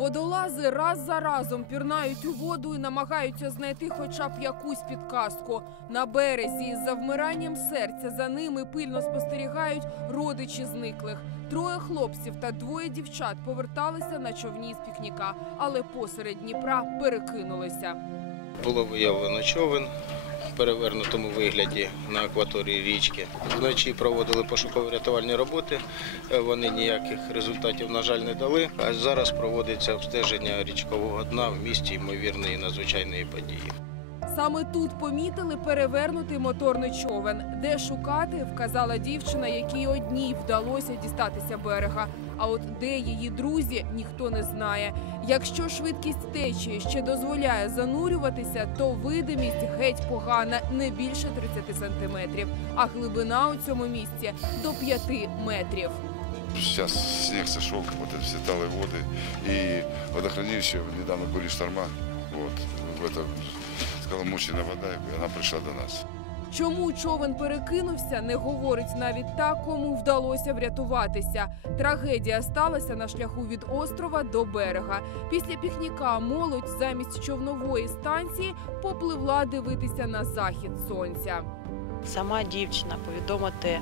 Водолази раз за разом пірнають у воду і намагаються знайти хоча б якусь підказку. На березі із завмиранням серця за ними пильно спостерігають родичі зниклих. Троє хлопців та двоє дівчат поверталися на човні з пікніка, але посеред Дніпра перекинулися. Було виявлено човен перевернутому вигляді на акваторії річки. Вночі проводили пошуково-рятувальні роботи. Е, Вони ніяких результатів, на жаль, не дали. А зараз проводиться обстеження річкового дна в місті ймовірної надзвичайної події. Саме тут помітили перевернутий моторний човен. Де шукати, вказала дівчина, якій одній вдалося дістатися берега. А от де її друзі, ніхто не знає. Якщо швидкість течії ще дозволяє занурюватися, то видимість геть погана, не більше 30 сантиметрів, а глибина у цьому місці до 5 метрів. Сейчас снег сошел, вот это все талые воды. И водохранилище, недавно были шторма, вот, в этом сколомученная вода, и она пришла до нас. Чому човен перекинувся, не говорить навіть та, кому вдалося врятуватися. Трагедія сталася на шляху від острова до берега. Після пікніка молодь замість човнової станції попливла дивитися на захід сонця. Сама дівчина повідомити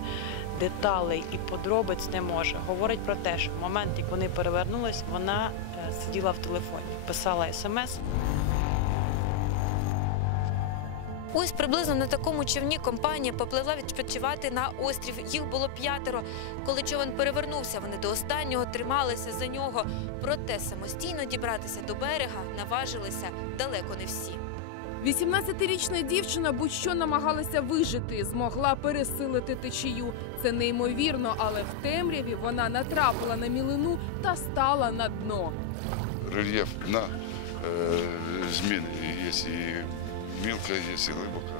деталей і подробиць не може. Говорить про те, що в момент, як вони перевернулись, вона е, сиділа в телефоні, писала смс. Ось приблизно на такому човні компанія попливла відпочивати на острів. Їх було п'ятеро. Коли човен перевернувся, вони до останнього трималися за нього. Проте самостійно дібратися до берега наважилися далеко не всі. 18-річна дівчина будь-що намагалася вижити, змогла пересилити течію. Це неймовірно, але в темряві вона натрапила на мілину та стала на дно. Рельеф дна э, зміни, есть и є і глибока.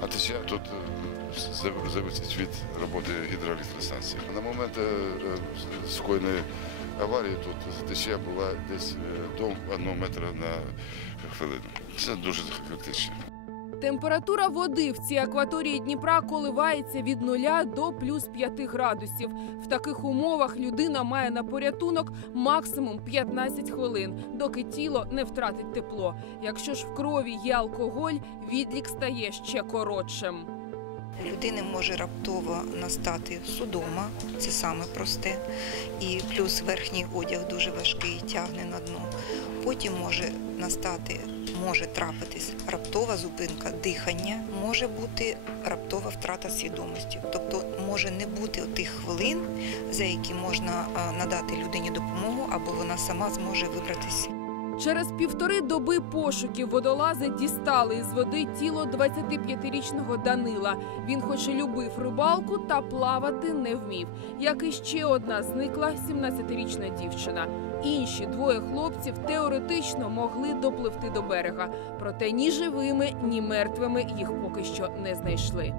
А течія тут е, зависить від роботи гідроелектростанції. На момент е, е, скоєної аварії тут течія була десь до 1 метра на хвилину. Це дуже критично. Температура води в цій акваторії Дніпра коливається від 0 до плюс 5 градусів. В таких умовах людина має на порятунок максимум 15 хвилин, доки тіло не втратить тепло. Якщо ж в крові є алкоголь, відлік стає ще коротшим. У людини може раптово настати судома, це саме просте, і плюс верхній одяг дуже важкий, тягне на дно. Потім може настати, може трапитись раптова зупинка дихання, може бути раптова втрата свідомості. Тобто може не бути тих хвилин, за які можна надати людині допомогу, або вона сама зможе вибратися. Через півтори доби пошуків водолази дістали із води тіло 25-річного Данила. Він, хоч і любив рибалку, та плавати не вмів. Як і ще одна зникла 17-річна дівчина. Інші двоє хлопців теоретично могли допливти до берега, проте ні живими, ні мертвими їх поки що не знайшли.